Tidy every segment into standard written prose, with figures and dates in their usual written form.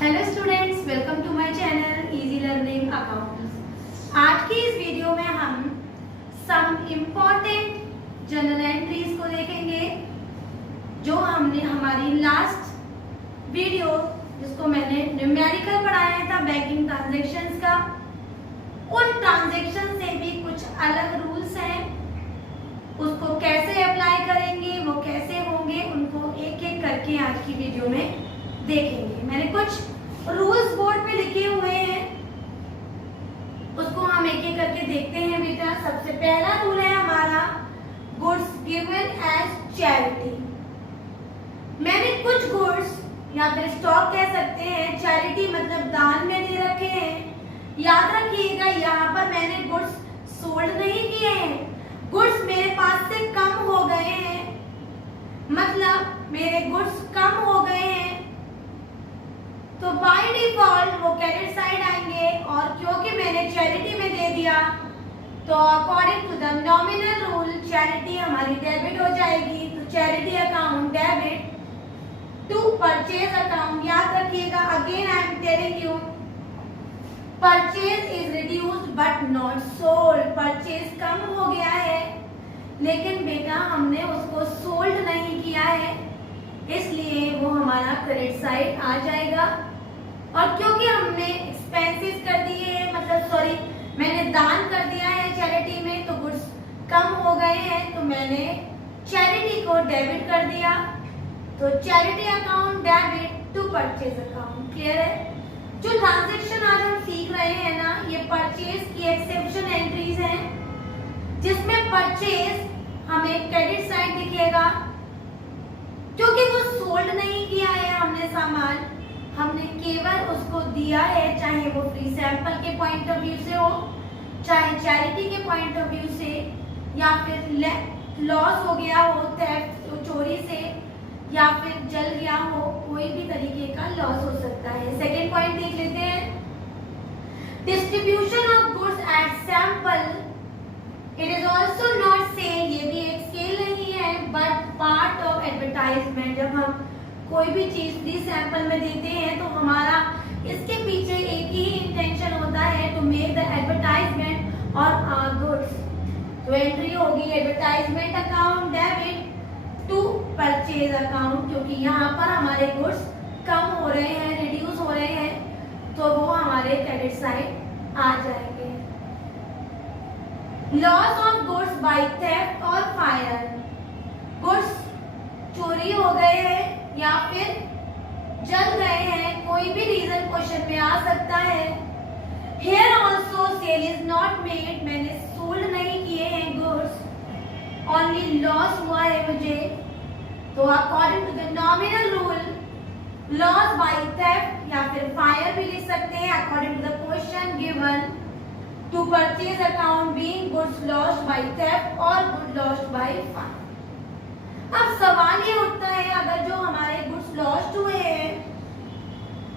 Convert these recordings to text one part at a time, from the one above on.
Hello students, welcome to my channel easy learning accounts. आज की इस वीडियो में हम सम इम्पोर्टेंट जर्नल एंट्रीज को देखेंगे जो हमने हमारी लास्ट वीडियो जिसको मैंने न्यूमेरिकल पढ़ाया था बैंकिंग ट्रांजैक्शंस का, उन ट्रांजैक्शन से भी कुछ अलग रूल्स हैं। उसको कैसे अप्लाई करेंगे, वो कैसे होंगे, उनको एक एक करके आज की वीडियो में देखेंगे। मैंने कुछ रूल्स बोर्ड पे लिखे हुए हैं, उसको हम एक एक करके देखते हैं बेटा। सबसे पहला रूल है हमारा गुड्स गिवन एज चैरिटी। मैंने कुछ गुड्स या फिर स्टॉक कह सकते हैं, चैरिटी मतलब दान में दे रखे हैं। याद रखिएगा यहाँ पर मैंने गुड्स सोल्ड नहीं किए हैं, गुड्स मेरे पास से कम हो गए हैं, मतलब मेरे गुड्स कम हो गए हैं तो बाय डिफॉल्ट वो क्रेडिट साइड आएंगे। और क्योंकि मैंने चैरिटी में दे दिया तो according to the nominal rule charity हमारी डेबिट हो जाएगी। तो charity account debit to purchase account. याद रखिएगा, again I am telling you, purchase is reduced but not sold. Purchase कम हो गया है लेकिन बेटा हमने उसको सोल्ड नहीं किया है, इसलिए वो हमारा क्रेडिट साइड आ जाएगा। और क्योंकि हमने एक्सपेंसेस कर दिए हैं, मतलब सॉरी मैंने दान कर दिया है चैरिटी में, तो गुड्स कम हो गए हैं तो मैंने चैरिटी को डेबिट कर दिया। तो charity account debit to purchase account. Clear है? जो ट्रांजैक्शन आज हम सीख रहे हैं ना, ये परचेज की एक्सेप्शन एंट्रीज हैं, जिसमें परचेज हमें क्रेडिट साइड दिखेगा क्योंकि वो सोल्ड नहीं किया है हमने सामान, हमने केवल उसको दिया है, चाहे वो फ्री सैंपल के पॉइंट ऑफ व्यू से हो, चाहे चैरिटी के पॉइंट ऑफ व्यू से, या फिर लॉस हो गया हो थेफ्ट चोरी से, या फिर जल गया हो, कोई भी तरीके का लॉस हो सकता है। सेकेंड पॉइंट देख लेते हैं, distribution of goods at sample. It is also not sale, ये भी एक सेल नहीं है बट पार्ट ऑफ एडवर्टाइजमेंट। जब हम कोई भी चीज फ्री सैंपल में देते हैं तो हमारा इसके पीछे एक ही इंटेंशन होता है, टू मेक द एडवर्टाइजमेंट और आवर गुड्स। तो एंट्री होगी advertisement account debit to purchase account, क्योंकि यहाँ पर हमारे गुड्स कम हो रहे हैं, रिड्यूस हो रहे हैं, तो वो हमारे क्रेडिट साइड आ जाएंगे। Loss of goods by theft और फायर। गुड्स चोरी हो गए हैं या फिर जल गए हैं, कोई भी रीजन क्वेश्चन में आ सकता है। Here also sale is not made, मैंने सोल्ड नहीं किए हैं गुड्स, ओनली लॉस हुआ है मुझे। तो according to the nominal rule loss by theft या फिर फायर भी लिख सकते हैं, according to the question given to purchase account being goods lost by theft और गुड लॉस्ट बाय फायर। अब सवाल ये उठता है, अगर जो हमारे गुड्स लॉस्ट हुए हैं,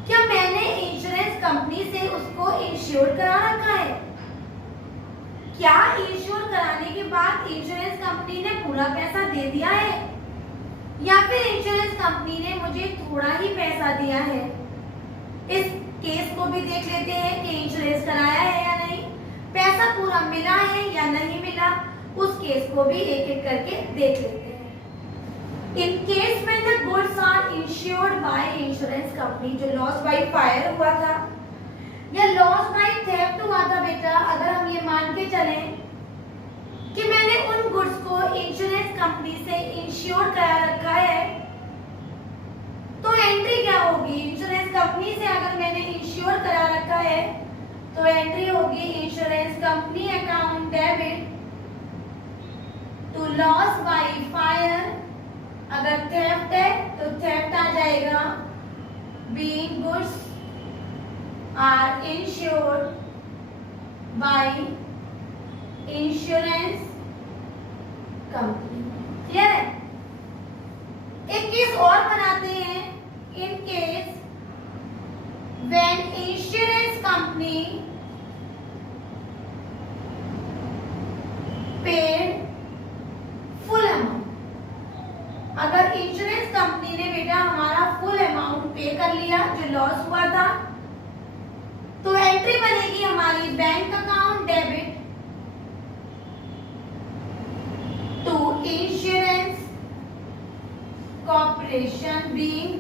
क्या मैंने इंश्योरेंस कंपनी से उसको इंश्योर करा रखा है? क्या इंश्योर कराने के बाद इंश्योरेंस कंपनी ने पूरा पैसा दे दिया है या फिर इंश्योरेंस कंपनी ने मुझे थोड़ा ही पैसा दिया है? इस केस को भी देख लेते हैं कि इंश्योरेंस कराया है या नहीं, पैसा पूरा मिला है या नहीं मिला, उस केस को भी एक एक करके देख लेते हैं। In case when the goods are insured by insurance company, जो loss by fire हुआ था या loss by theft हुआ था बेटा, अगर हम ये मान के चलें कि मैंने उन गुड्स को इंश्योरेंस कंपनी से इंश्योर करा रखा है, तो एंट्री क्या होगी? इंश्योरेंस कंपनी से अगर मैंने इंश्योर करा रखा है तो एंट्री होगी insurance company account debit to loss by fire. अगर थेफ्ट है तो थेफ्ट आ जाएगा being goods are insured by insurance company. Clear है? एक केस और बनाते हैं, in case when insurance company paid full amount. अगर इंश्योरेंस कंपनी ने बेटा हमारा फुल अमाउंट पे कर लिया जो लॉस हुआ था, corporation being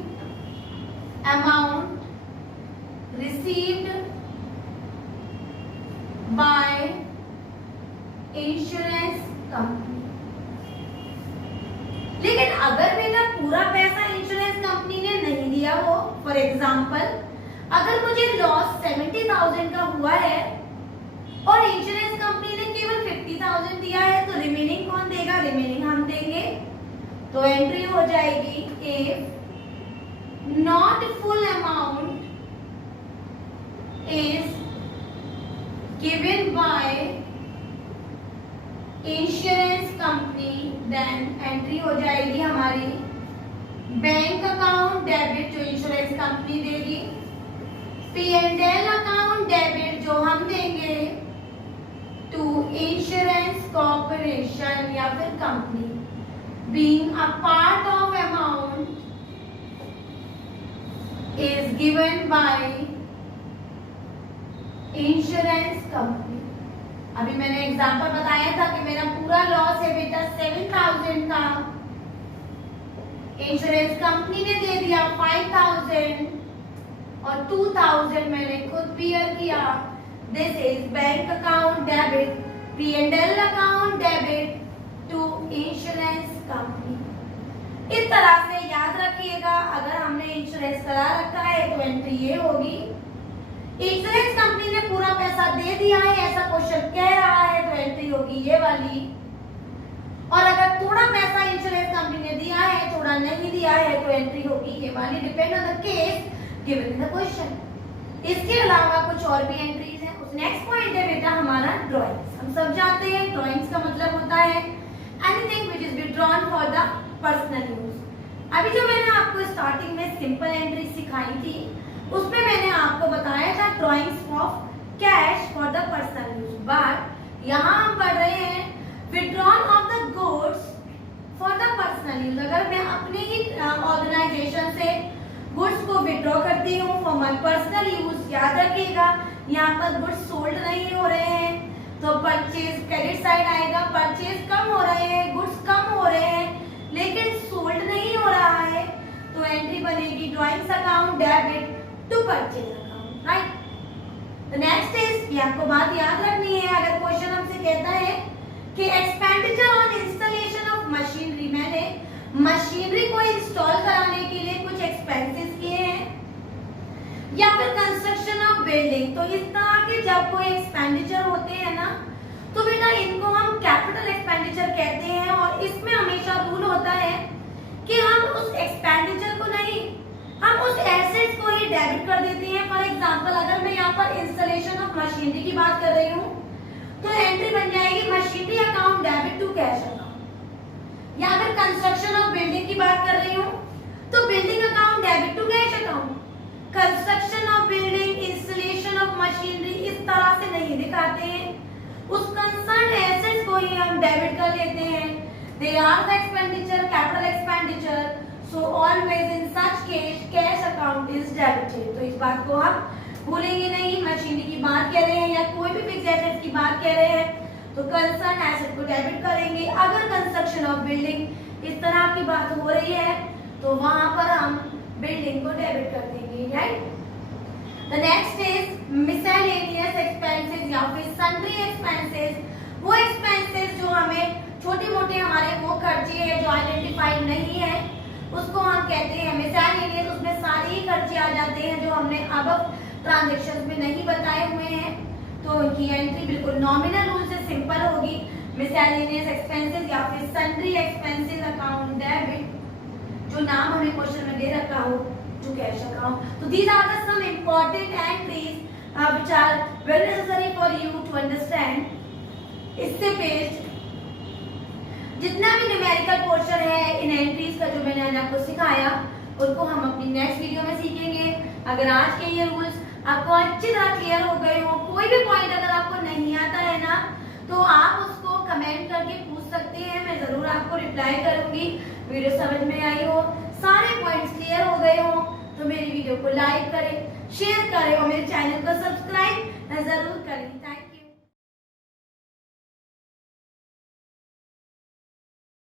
amount received by insurance company. लेकिन अगर बेटा पूरा पैसा इंश्योरेंस कंपनी ने नहीं दिया हो, फॉर एग्जाम्पल अगर मुझे लॉस 70,000 का हुआ है और इंश्योरेंस कंपनी ने केवल 50,000 दिया है, तो रिमेनिंग कौन देगा? रिमेनिंग हम देंगे। तो एंट्री हो जाएगी if not full amount is given by insurance company, then entry हो जाएगी हमारी बैंक अकाउंट डेबिट जो इंश्योरेंस कंपनी देगी, P&L अकाउंट डेबिट जो हम देंगे टू इंश्योरेंस कॉर्पोरेशन या फिर company, being a part of amount is given by insurance company. अभी मैंने एग्जांपल बताया था कि मेरा पूरा लॉस है बेटा 7,000 का, इंश्योरेंस कंपनी ने दे दिया 5,000 और 2,000 मैंने खुद बियर किया। This is bank account debit, P&L account debit to insurance company. इस तरह से याद रखिएगा, अगर हमने इंश्योरेंस करा रखा है तो एंट्री ये होगी। इंश्योरेंस कंपनी ने पूरा पैसा दे दिया है ऐसा क्वेश्चन कह रहा है तो एंट्री होगी ये वाली, और अगर थोड़ा पैसा इंश्योरेंस कंपनी ने दिया है थोड़ा नहीं दिया है तो एंट्री होगी ये वाली, depend on the case given in the question. इसके अलावा कुछ और भी एंट्रीज हैं। उस नेक्स्ट पॉइंट है बेटा हमारा ड्राइंग्स। हम सब जानते हैं ड्राइंग्स का मतलब होता है anything which is be drawn for the personal use. अभी जो मैंने आपको स्टार्टिंग में सिंपल एंट्री सिखाई थी उसमें मैंने आपको बताया था drawings of cash for the personal use, but यहाँ हम पढ़ रहे हैं withdrawn of the goods for the personal use. अगर मैं अपने ही ऑर्गेनाइजेशन से गुड्स को विड्रॉ करती हूँ फॉर माय पर्सनल यूज, याद रखिएगा यहाँ पर गुड्स सोल्ड नहीं हो रहे हैं तो परचेज क्रेडिट साइड आएगा, परचेज कम हो रहे हैं, गुड्स कम हो रहे हैं लेकिन सोल्ड नहीं हो रहा है, तो एंट्री बनेगी drawings account debit to purchase account, right. The next is, ये आपको बात याद रखनी है, अगर क्वेश्चन हमसे कहता है कि expenditure on installation of machinery, मैंने मशीनरी को इंस्टॉल कराने के लिए कुछ एक्सपेंसेस किए हैं, या फिर कंस्ट्रक्शन ऑफ बिल्डिंग, तो इस तरह के जब कोई एक्सपेंडिचर होते हैं ना तो बेटा इनको हम कैपिटल एक्सपेंडिचर कहते हैं, और इसमें हमेशा रूल होता है कि हम उस एक्सपेंडिचर को नहीं, हम उस एसेट्स को ही डेबिट कर देते हैं। फॉर एग्जांपल अगर मैं यहाँ पर इंस्टॉलेशन ऑफ मशीनरी की बात कर रही हूँ तो एंट्री बन जाएगी machinery account debit to cash account, या फिर कंस्ट्रक्शन ऑफ बिल्डिंग की बात कर रही हूँ तो building account debit to cash account. Construction of building, installation of machinery इस तरह से नहीं दिखाते हैं, उस कंसर्न एसेट्स को ही हम डेबिट कर लेते हैं। They are the expenditure, capital expenditure, so always in such case cash account is debited। तो इस बात को हम भूलेंगे नहीं, मशीनरी की बात कह रहे हैं या कोई भी फिक्स्ड एसेट की बात कह रहे हैं तो कंसर्न एसेट को डेबिट करेंगे। अगर कंस्ट्रक्शन ऑफ बिल्डिंग इस तरह की बात हो रही है तो वहां पर हम बिल्डिंग को डेबिट कर देंगे, right. The next is miscellaneous expenses या फिर सन्ड्री एक्सपेंसेस, वो एक्सपेंसेस जो हमें छोटे मोटे हमारे वो खर्चे हैं जो आइडेंटिफाइड नहीं है उसको हम कहते हैं मिसलेनियस। उसमें सारे ही खर्चे आ जाते हैं जो हमने अब ट्रांजैक्शंस में नहीं बताए हुए हैं, तो उनकी एंट्री बिल्कुल नॉमिनल रूल से सिंपल होगी, मिसलेनियस एक्सपेंसेस या फिर सन्ड्री एक्सपेंसेस अकाउंट डेबिट, जो नाम हमें क्वेश्चन में दे रखा हो टू कैश अकाउंट। तो these are the some important entries which are very necessary for you to understand. इससे बेस्ड जितना भी न्यूमेरिकल पोर्शन है इन एंट्रीज का जो मैंने आपको सिखाया उनको हम अपनी नेक्स्ट वीडियो में सीखेंगे। अगर आज के ये रूल्स आपको अच्छी तरह क्लियर हो गए हो, कोई भी पॉइंट अगर आपको नहीं आता है ना तो आप उसको कमेंट करके पूछ सकते हैं, मैं जरूर आपको रिप्लाई करूंगी। वीडियो समझ में आई हो, सारे पॉइंट्स क्लियर हो गए हो तो मेरी वीडियो को लाइक करें, शेयर करें और मेरे चैनल को सब्सक्राइब जरूर करें। थैंक